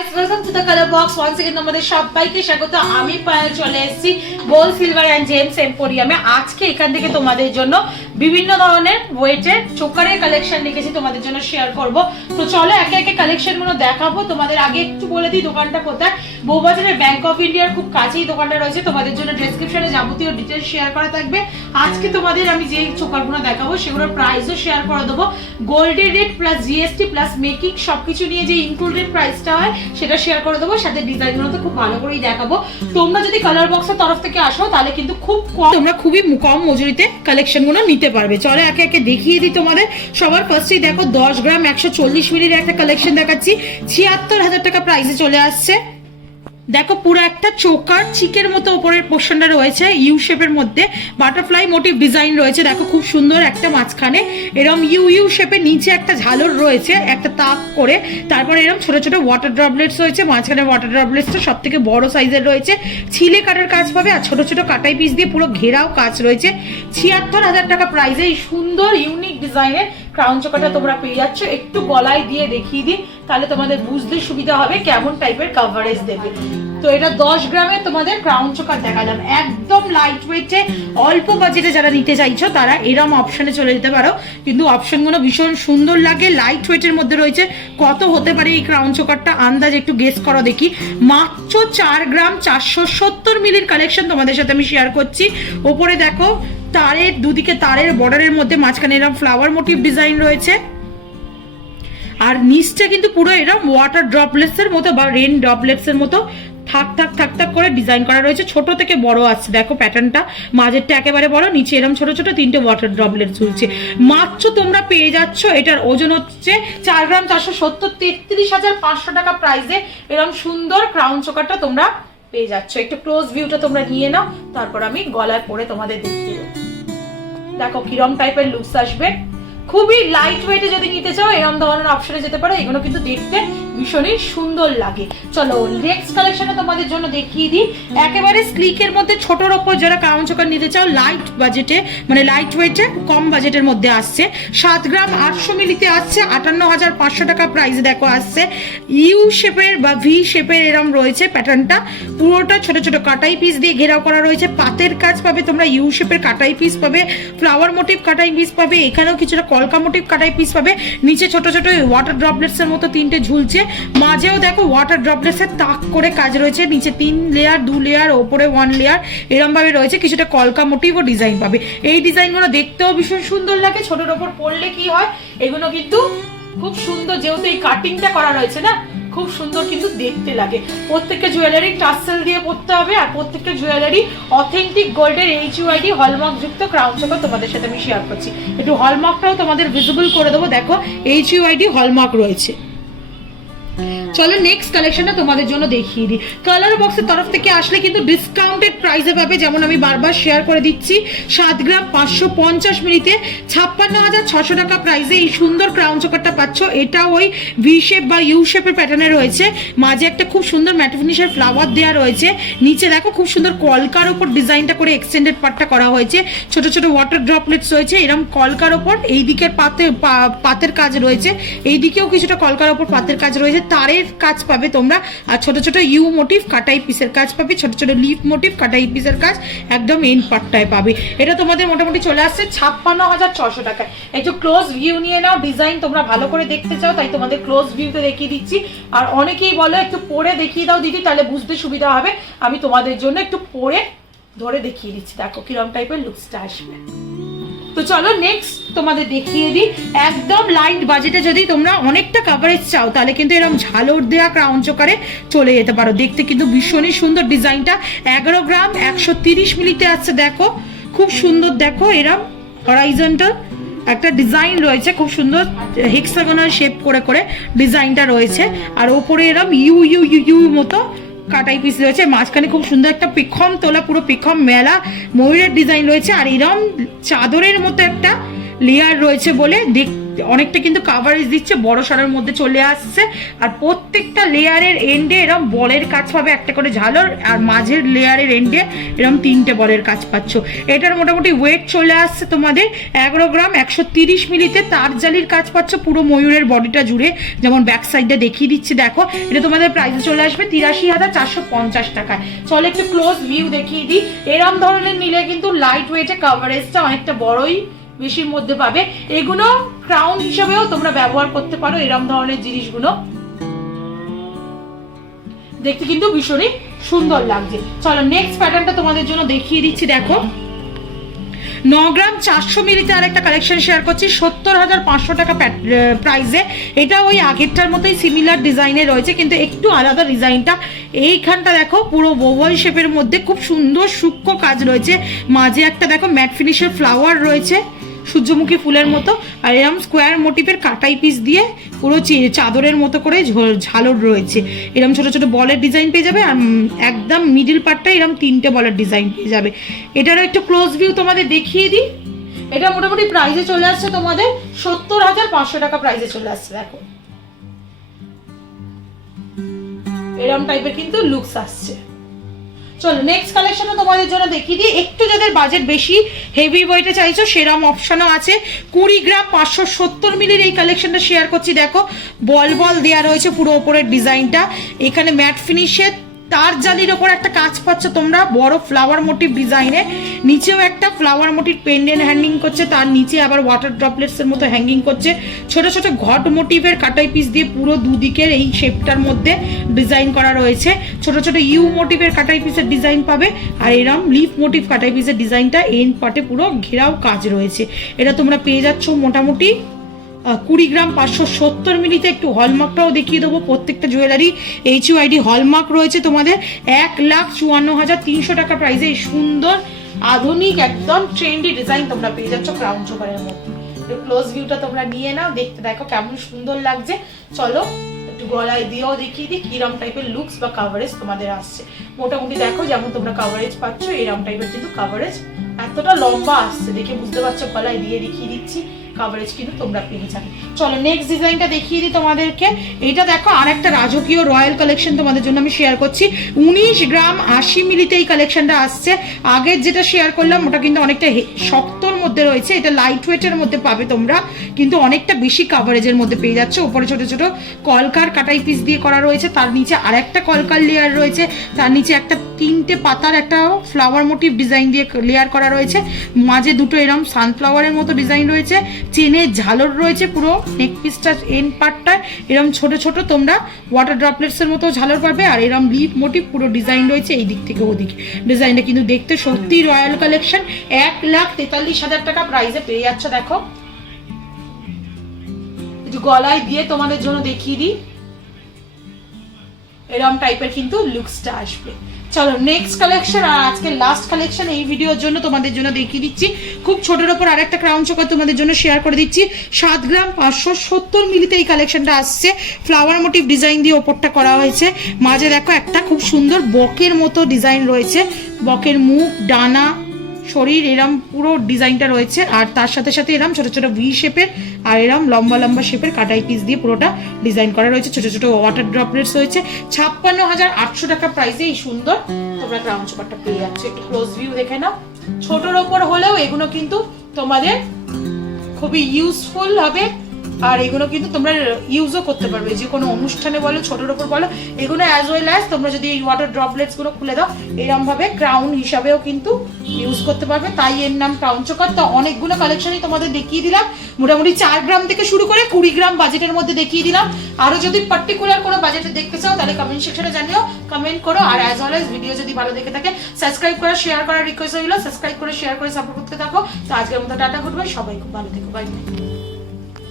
Welcome to the colour box once again তোমাদের সবাইকে স্বাগত। আমি পায়েল চলে এসেছি গোল্ড সিলভার এন্ড জেমস এম্পোরিয়ামে। আজকে এখান থেকে তোমাদের জন্য বিভিন্ন ধরনের ওয়েটের চোকারের কালেকশন রেখেছি, তোমাদের জন্য শেয়ার করব। তো চলো একে একে কালেকশনগুলো দেখাবো। তোমাদের আগে একটু বলে দিই দোকানটা কোথায়। বউবাজারের ব্যাংক অফ ইন্ডিয়ার খুব কাছেই দোকানটা রয়েছে। তোমাদের জন্য ডেসক্রিপশনে যাবতীয় ডিটেইলস শেয়ার করা থাকবে। আজকে তোমাদের আমি যে চোকারগুলো দেখাবো সেগুলোর প্রাইসও শেয়ার করে দেবো। গোল্ডের rate plus GST plus making সবকিছু নিয়ে যে ইনক্লুডেড প্রাইসটা হয় সেটা শেয়ার করে দেবো, সাথে ডিজাইনগুলো তো খুব ভালো করেই দেখাবো। তোমরা যদি কালার বক্সের তরফ থেকে আসো তাহলে কিন্তু খুব কম, তোমরা খুবই কম মজুরিতে কালেকশনগুলো নিতে পারবে। চলো একে একে দেখিয়ে দিই তোমাদের। সবার ফার্স্টেই দেখো 10 গ্রাম 140 মিলির একটা কালেকশন দেখাচ্ছি, ৭৬,০০০ টাকা প্রাইসে চলে আসছে। দেখো পুরো একটা চোকার চিকের মতো উপরের পোর্শনটা রয়েছে, ইউ শেপের মধ্যে বাটারফ্লাই মোটিভ ডিজাইন রয়েছে। দেখো খুব সুন্দর একটা মাঝখানে এরকম ইউ শেপের, নিচে একটা ঝালর রয়েছে একটা তাক করে, তারপর এরকম ছোট ছোট ওয়াটার ড্রপলেটস রয়েছে। মাঝখানে ওয়াটার ড্রপলেটসটা সব থেকে বড় সাইজের রয়েছে, ছিলে কাটার কাজ পাবে আর ছোট ছোট কাটাই পিস দিয়ে পুরো ঘেরাও কাজ রয়েছে। ৭৬,০০০ টাকা প্রাইসে এই সুন্দর ইউনিক ডিজাইনের ক্রাউন চোকারটা তোমরা পেয়ে যাচ্ছ। একটু গলায় দিয়ে দেখিয়ে দিই তাহলে তোমাদের বুঝতে সুবিধা হবে কেমন টাইপের কভারেজ দেবে। তো এটা 10 গ্রামে তোমাদের ক্রাউন চোকার দেখালাম, একদম লাইট ওয়েটে অল্প বাজেটে যারা নিতে চাইছো তারা এরম অপশনে চলে যেতে পারো। কিন্তু অপশনগুলো ভীষণ সুন্দর লাগে, লাইট ওয়েটের মধ্যে রয়েছে। কত হতে পারে এই ক্রাউন চোকারটা আন্দাজ একটু গেস করো দেখি। মাত্র 4 গ্রাম 470 মিলির কালেকশন তোমাদের সাথে আমি শেয়ার করছি। ওপরে দেখো তারের দুদিকে তারের বর্ডারের মধ্যে মাঝখানে এরকম ফ্লাওয়ার মোটিভ ডিজাইন রয়েছে, আর নিচটা কিন্তু পুরো এরকম ওয়াটার ড্রপলেটস এর মতো বা রেন ড্রপলেটস এর মতো থাক থাক থাক থাক করে ডিজাইন করা রয়েছে। ছোট থেকে বড় আসছে, দেখো প্যাটার্নটা মাঝেরটা একেবারে বড়, নিচে এরকম ছোট ছোট 3টে ওয়াটার ড্রপলেট ঝুলছে। মাত্র তোমরা পেয়ে যাচ্ছ, এটার ওজন হচ্ছে 4 গ্রাম 470, 33,500 টাকা প্রাইসে এরকম সুন্দর ক্রাউন চোকারটা তোমরা পেয়ে যাচ্ছ। একটু ক্লোজ ভিউটা তোমরা নিয়ে নাও, তারপর আমি গলায় পরে তোমাদের দেখিয়ে দেবো। দেখো কিরম টাইপের লুকস আসবে। খুবই লাইট ওয়েটে যদি নিতে চাও এরকম ধরনের অপশনে যেতে পারো, এগুলো কিন্তু দেখতে ভীষণই সুন্দর লাগে। চলো নেক্সট কালেকশনে তোমাদের জন্য দেখিয়ে দিই। একেবারে স্লিকের মধ্যে ছোটর ওপর যারা ক্রাউন চোকার নিতে চাও লাইট বাজেটে, মানে লাইট ওয়েটে কম বাজেটের মধ্যে আসছে, 7 গ্রাম 800 মিলিতে আসছে 58,500 টাকা প্রাইসে। দেখো আসছে ইউ শেপের বা ভি শেপের এরম রয়েছে প্যাটার্নটা, পুরোটা ছোট ছোট কাটাই পিস দিয়ে ঘেরাও করা রয়েছে। পাতের কাজ পাবে তোমরা, ইউ শেপের কাটাই পিস পাবে, ফ্লাওয়ার মোটিভ কাটাই পিস পাবে, এখানেও কিছুটা কলকা মোটিভ কাটাই পিস পাবে। নিচে ছোট ছোট ওয়াটার ড্রপলেটস এর মতো 3টে ঝুলছে, মাঝেও দেখো ওয়াটার ড্রপলেটস এর তাক করে কাজ রয়েছে। নিচে 3 লেয়ার 2 লেয়ার, ওপরে 1 লেয়ার এরকম ভাবে রয়েছে। কিছুটা কলকা মোটিভ ও ডিজাইন পাবে। এই ডিজাইনগুলো দেখতেও ভীষণ সুন্দর লাগে। ছোটর ওপর পরলে কি হয়, এগুলো কিন্তু খুব সুন্দর, যেহেতু এই কাটিংটা করা রয়েছে না, খুব সুন্দর কিন্তু দেখতে লাগে। প্রত্যেকটা জুয়েলারি টাসেল দিয়ে পরতে হবে, আর প্রত্যেকটা জুয়েলারি অথেন্টিক গোল্ডের HUID হলমার্ক যুক্ত ক্রাউন চোকার তোমাদের সাথে আমি শেয়ার করছি। একটু হলমার্কটাও তোমাদের ভিজিবল করে দেবো। দেখো HUID হলমার্ক রয়েছে। চলো নেক্সট কালেকশনটা তোমাদের জন্য দেখিয়ে দিই। কালার বক্সের তরফ থেকে আসলে কিন্তু ডিসকাউন্টেড প্রাইসে পাবে, যেমন আমি বারবার শেয়ার করে দিচ্ছি। 7 গ্রাম 550 মিলিতে 56,600 টাকা প্রাইসে এই সুন্দর ক্রাউন চোকারটা পাচ্ছ। এটা ওই ভি শেপ বা ইউ শেপের প্যাটার্নে রয়েছে, মাঝে একটা খুব সুন্দর ম্যাট ফিনিশের ফ্লাওয়ার দেওয়া রয়েছে। নিচে দেখো খুব সুন্দর কলকার ওপর ডিজাইনটা করে এক্সটেন্ডেড পার্টটা করা হয়েছে, ছোট ছোট ওয়াটার ড্রপলেটস রয়েছে এরকম কলকার ওপর। এই দিকের পাতের কাজ রয়েছে, এই দিকেও কিছুটা কলকার ওপর পাতের কাজ রয়েছে, তারের কাজ পাবে তোমরা, আর ছোট ছোট ইউ মোটিভ কাটাই পিসের কাজ পাবে, ছোট ছোট লিফ মোটিভ কাটাই পিসের কাজ একদম এন্ড পার্টটায় পাবে। এটা তোমাদের মোটামুটি চলে আসছে 56,600 টাকায়। একটু ক্লোজ ভিউ নিয়ে নাও, ডিজাইন তোমরা ভালো করে দেখতে চাও তাই তোমাদের ক্লোজ ভিউতে দেখিয়ে দিচ্ছি। আর অনেকেই বলো একটু পরে দেখিয়ে দাও দিদি, তাহলে বুঝতে সুবিধা হবে। আমি তোমাদের জন্য একটু পরে ধরে দেখিয়ে দিচ্ছি, দেখো কিরম টাইপের লুকসটা আসবে। তো চলো নেক্সট তোমাদের দেখিয়ে দিই। একদম লাইট বাজেটে যদি তোমরা অনেকটা কভারেজ চাও তাহলে কিন্তু এরকম ঝালর দেওয়া ক্রাউন চোকারে চলে যেতে পারো। দেখতে কিন্তু ভীষণই সুন্দর ডিজাইনটা। 11 গ্রাম 130 মিলিতে আসছে। দেখো খুব সুন্দর, দেখো এরম হরাইজন্টাল একটা ডিজাইন রয়েছে, খুব সুন্দর হেক্সাগোনাল শেপ করে করে ডিজাইনটা রয়েছে, আর ওপরে এরম ইউ ইউ ইউ ইউ মতো কাটাই পিস রয়েছে। মাঝখানে খুব সুন্দর একটা পিখম তোলা, পুরো পিখম মেলা ময়ূরের ডিজাইন রয়েছে, আর এরম চাদরের মতো একটা লেয়ার রয়েছে বলে অনেকটা কিন্তু কাভারেজ দিচ্ছে, বড় সড়ের মধ্যে চলে আসছে। আর প্রত্যেকটা লেয়ারের এন্ডে এরকম বলের কাজ পাবে, একটা করে ঝালর, আর মাঝের লেয়ারের এন্ডে এরকম 3টে বলের কাজ পাচ্ছ। এটার মোটামুটি ওয়েট চলে আসছে তোমাদের 11 গ্রাম 130 মিলিতে। তার জালির কাজ পাচ্ছ পুরো ময়ূরের বডিটা জুড়ে, যেমন ব্যাক সাইডটা দেখিয়ে দিচ্ছি দেখো। এটা তোমাদের প্রাইসে চলে আসবে 83,450 টাকায়। চলো একটু ক্লোজ ভিউ দেখিয়ে দিই। এরম ধরনের নিলে কিন্তু লাইট ওয়েটে কাভারেজটা অনেকটা বড়ই বেশির মধ্যে পাবে। এগুলো ক্রাউন হিসেবেও তোমরা ব্যবহার করতে পারো। এরম ধরনের জিনিসগুলো দেখতে কিন্তু ভীষণই সুন্দর লাগছে। চলো নেক্সট প্যাটার্নটা তোমাদের জন্য দেখিয়ে দিচ্ছি দেখো। 9 গ্রাম 400 মিলিতে আর একটা কালেকশন শেয়ার করছি 70,500 টাকা প্রাইসে। এটা ওই আগেরটার মতোই সিমিলার ডিজাইনে রয়েছে, কিন্তু একটু আলাদা ডিজাইনটা। এইখানটা দেখো পুরো ওভাল শেপের মধ্যে খুব সুন্দর সূক্ষ্ম কাজ রয়েছে। মাঝে একটা দেখো ম্যাট ফিনিশের ফ্লাওয়ার রয়েছে সূর্যমুখী ফুলের মতো, আর এরকম স্কোয়ার মোটিভের কাটাই পিস দিয়ে পুরো চাদরের মতো করে ঝালর রয়েছে। এরকম ছোট ছোট বলের ডিজাইন পেয়ে যাবে, আর একদম মিডিল পার্টটা এরকম 3টে বলের ডিজাইন পেয়ে যাবে। এটারও একটু ক্লোজ ভিউ তোমাদের দেখিয়ে দিই। এটা মোটামুটি প্রাইসে চলে আসছে তোমাদের 70,500 টাকা প্রাইসে চলে আসছে। দেখো এরকম টাইপের কিন্তু লুকস আসছে। চলো নেক্সট কালেকশনও তোমাদের জন্য দেখিয়ে দিই। একটু যাদের বাজেট বেশি হেভি ওয়েটে চাইছো সেরকম অপশনও আছে। 20 গ্রাম 570 মিলির এই কালেকশনটা শেয়ার করছি দেখো। বল বল দেওয়া রয়েছে পুরো ওপরের ডিজাইনটা। এখানে ম্যাট ফিনিশের তার জালির ওপর একটা কাজ পাচ্ছ তোমরা বড় ফ্লাওয়ার মোটিভ ডিজাইনে। নিচেও একটা ফ্লাওয়ার মোটিভ পেন্ডেন্ট হ্যাঙ্গিং করছে, তার নিচে আবার ওয়াটার ড্রপলেটসের মতো হ্যাঙ্গিং করছে। ছোট ছোট ঘট মোটিভের কাটাই পিস দিয়ে পুরো দুদিকের এই শেপটার মধ্যে ডিজাইন করা রয়েছে। ছোট ছোট ইউ মোটিভের কাটাই পিসের ডিজাইন পাবে, আর এরম লিফ মোটিভ কাটাই পিসের ডিজাইনটা এন্ড পার্টে পুরো ঘেরাও কাজ রয়েছে। এটা তোমরা পেয়ে যাচ্ছ মোটামুটি 20 গ্রাম 570 মিলিতে। একটু হলমার্কটাও দেখিয়ে দেবো। প্রত্যেকটা জুয়েলারি HUID হলমার্ক রয়েছে তোমাদের। 1,54,300 টাকা প্রাইসে এই সুন্দর আধুনিক একদম ট্রেন্ডি ডিজাইন তোমরা পেয়ে যাচ্ছ ক্রাউন চোকারের মধ্যে। ক্লোজ ভিউটা তোমরা নিয়ে নাও, দেখতে দেখো কেমন সুন্দর লাগছে। চলো একটু গলায় দিয়েও দেখিয়ে দিই কিরম টাইপের লুকস বা কাভারেজ তোমাদের আসছে। মোটামুটি দেখো যেমন তোমরা কাভারেজ পাচ্ছ এরম টাইপের কিন্তু কাভারেজ এতটা লম্বা আসছে, দেখে বুঝতে পারছো। গলায় দিয়ে দেখিয়ে দিচ্ছি, কাভারেজ কিন্তু তোমরা পেয়ে যাবে। চলো নেক্সট ডিজাইনটা দেখিয়ে দিই তোমাদেরকে। এটা দেখো আর একটা রাজকীয় রয়্যাল কালেকশন তোমাদের জন্য আমি শেয়ার করছি। 19 গ্রাম 80 মিলিতে এই কালেকশনটা আসছে। আগের যেটা শেয়ার করলাম ওটা কিন্তু অনেকটা শক্তর মধ্যে রয়েছে, এটা লাইট ওয়েটের মধ্যে পাবে তোমরা, কিন্তু অনেকটা বেশি কাভারেজের মধ্যে পেয়ে যাচ্ছে। উপরে ছোট ছোট কলকার কাটাই পিস দিয়ে করা রয়েছে, তার নিচে আর একটা কলকার লেয়ার রয়েছে, তার নিচে একটা 3টে পাতার একটা ফ্লাওয়ার মোটিভ ডিজাইন দিয়ে লেয়ার করা রয়েছে। মাঝে দুটো এরকম সানফ্লাওয়ারের মতো ডিজাইন রয়েছে, চেনে ঝালর রয়েছে পুরো নেক পিসটা এন্ড পার্টটায় এরকম ছোট ছোট তোমরা ওয়াটার ড্রপলেটসের মতো ঝালর পাবে, আর এরকম লিফ মোটিভ পুরো ডিজাইন রয়েছে এই দিক থেকে ওদিকে। ডিজাইনটা কিন্তু দেখতে সত্যি রয়্যাল কালেকশন। 1,43,000 টাকা প্রাইসে পেয়ে যাচ্ছে। দেখো একটু গলায় দিয়ে তোমাদের জন্য দেখিয়ে দিই, এরকম টাইপের কিন্তু লুকসটা আসবে। চলো নেক্সট কালেকশন আর আজকে লাস্ট কালেকশন এই ভিডিওর জন্য তোমাদের জন্য দেখিয়ে দিচ্ছি। খুব ছোটের ওপর আরেকটা ক্রাউন চোকার তোমাদের জন্য শেয়ার করে দিচ্ছি। 7 গ্রাম 570 মিলিতে এই কালেকশনটা আসছে। ফ্লাওয়ার মোটিভ ডিজাইন দিয়ে ওপরটা করা হয়েছে। মাঝে দেখো একটা খুব সুন্দর বকের মতো ডিজাইন রয়েছে, বকের মুখ ডানা শরীর এরম পুরো ডিজাইনটা রয়েছে, আর তার সাথে সাথে এরম ছোট ছোট ভি শেপের আর এরম লম্বা লম্বা শেপের কাটাই পিস দিয়ে পুরোটা ডিজাইন করা রয়েছে। ছোট ছোট ওয়াটার ড্রপলেটস রয়েছে। 56,800 টাকা প্রাইসে এই সুন্দর তোমরা ক্রাউন চোকারটা পেয়ে যাচ্ছ। একটু ক্লোজ ভিউ দেখে নাও। ছোটর ওপর হলেও এগুলো কিন্তু তোমাদের খুবই ইউজফুল হবে, আর এগুলো কিন্তু তোমরা ইউজও করতে পারবে যে কোনো অনুষ্ঠানে বলো, ছোটোর ওপর বলো। এগুলো অ্যাজ ওয়েল অ্যাজ তোমরা যদি এই ওয়াটার ড্রপলেটসগুলো খুলে দাও এরমভাবে ক্রাউন হিসাবেও কিন্তু ইউজ করতে পারবে, তাই এর নাম ক্রাউন চোকার। তো অনেকগুলো কালেকশনই তোমাদের দেখিয়ে দিলাম, মোটামুটি 4 গ্রাম থেকে শুরু করে 20 গ্রাম বাজেটের মধ্যে দেখিয়ে দিলাম। আরও যদি পার্টিকুলার কোনো বাজেটে দেখতে চাও তাহলে কমেন্ট সেকশনে জানিও, কমেন্ট করো। আর অ্যাজ ওয়েল অ্যাজ ভিডিও যদি ভালো দেখে থাকে সাবস্ক্রাইব করে শেয়ার করার রিকোয়েস্ট হইলো, সাবস্ক্রাইব করে শেয়ার করে সাপোর্ট করতে থাকো। তো আজকের মতো টাটা, গুড বাই, সবাই খুব ভালো থেকো, বাই বাই।